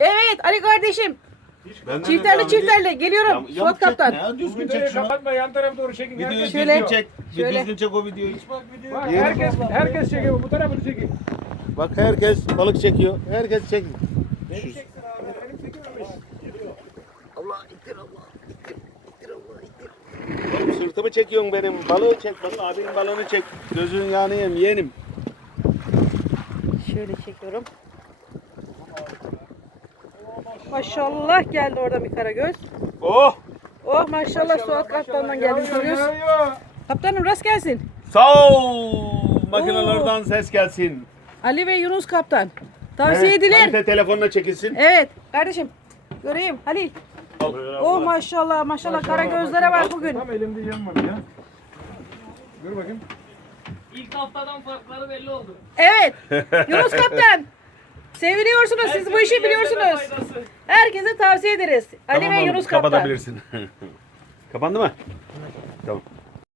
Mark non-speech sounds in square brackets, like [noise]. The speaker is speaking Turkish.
Evet Ali kardeşim. Ben de Çifterli çifterli geliyorum. Yam- çekme kaptan. ya, Düzgün Videoyu çek şunu. kapatma yan tarafa doğru çekin. Videoyu Herkes, Şöyle- düzgün çek. Bir şöyle. düzgün çek o videoyu. Bak, herkes, herkes çekiyor. Bu tarafını çekin. Bak herkes balık çekiyor. Herkes çek. Beni çeksin abi. Benim çekiyormuş. Oğlum sırtımı çekiyorsun benim. Balığı çek. Balığı abinin balığını çek. Gözün yanıyım yeğenim. Şöyle çekiyorum. Maşallah geldi orada bir karagöz. Oh! Oh maşallah Suat kaptandan geldi karagöz. Kaptanım rast gelsin. Sağ ol! Makinelerden ses gelsin. Ali ve Yunus kaptan. Tavsiye Evet, edilir. kalite telefonla çekilsin. Evet kardeşim. Göreyim Halil. Al. Oh maşallah maşallah karagözlere var bugün. Tam elimde yem var ya. Dur bakayım. İlk haftadan farkları belli oldu. Evet. Yunus kaptan. [laughs] Seviliyorsunuz siz bu işi biliyorsunuz. Herkese tavsiye ederiz. Ali ve Yunus kaptan. Kapatabilirsin. [laughs] Kapandı mı? Tamam.